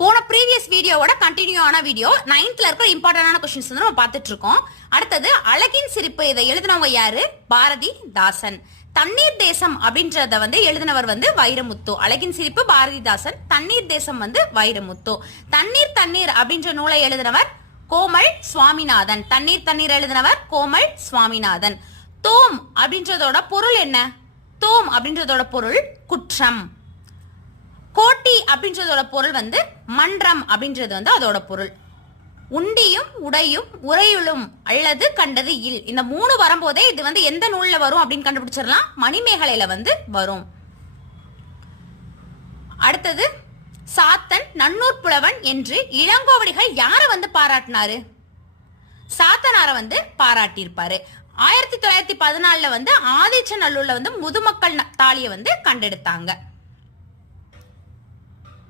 போன ப்ரீவியஸ் வீடியோவோட கண்டினியூ ஆன வீடியோ 9th இருக்கிற இம்பார்ட்டன்டான கொஸ்டின்ஸ் வந்து நம்ம பார்த்துட்டு இருக்கோம். அடுத்தது அழகின் சிரிப்பு, இதை எழுதினவங்க யாரு? பாரதிதாசன். தண்ணீர் தேசம் அப்படின்றத வந்து எழுதினவர் வந்து வைரமுத்து. அழகின் சிரிப்பு பாரதிதாசன், தண்ணீர் தேசம் வந்து வைரமுத்து. தண்ணீர் தண்ணீர் அப்படின்ற நூலை எழுதினவர் கோமல் சுவாமிநாதன். தண்ணீர் தண்ணீர் எழுதினவர் கோமல் சுவாமிநாதன். தோம் அப்படின்றதோட பொருள் என்ன? தோம் அப்படின்றதோட பொருள் குற்றம். கோட்டி அப்படின்றதோட பொருள் வந்து மன்றம் அப்படின்றது வந்து அதோட பொருள். உண்டியும் உடையும் உரையுளும் அல்லது கண்டது இல், இந்த 3 வரும்போதே இது வந்து எந்த நூல்ல வரும் அப்படின்னு கண்டுபிடிச்சிடலாம். மணிமேகலையில வந்து வரும். அடுத்தது சாத்தன் நன்னூர் புலவன் என்று இளங்கோவடிகள் யார வந்து பாராட்டினாரு? சாத்தனார வந்து பாராட்டியிருப்பாரு. 1914 வந்து ஆதிச்சநல்லூர்ல வந்து முதுமக்கள் தாலியை வந்து கண்டெடுத்தாங்க.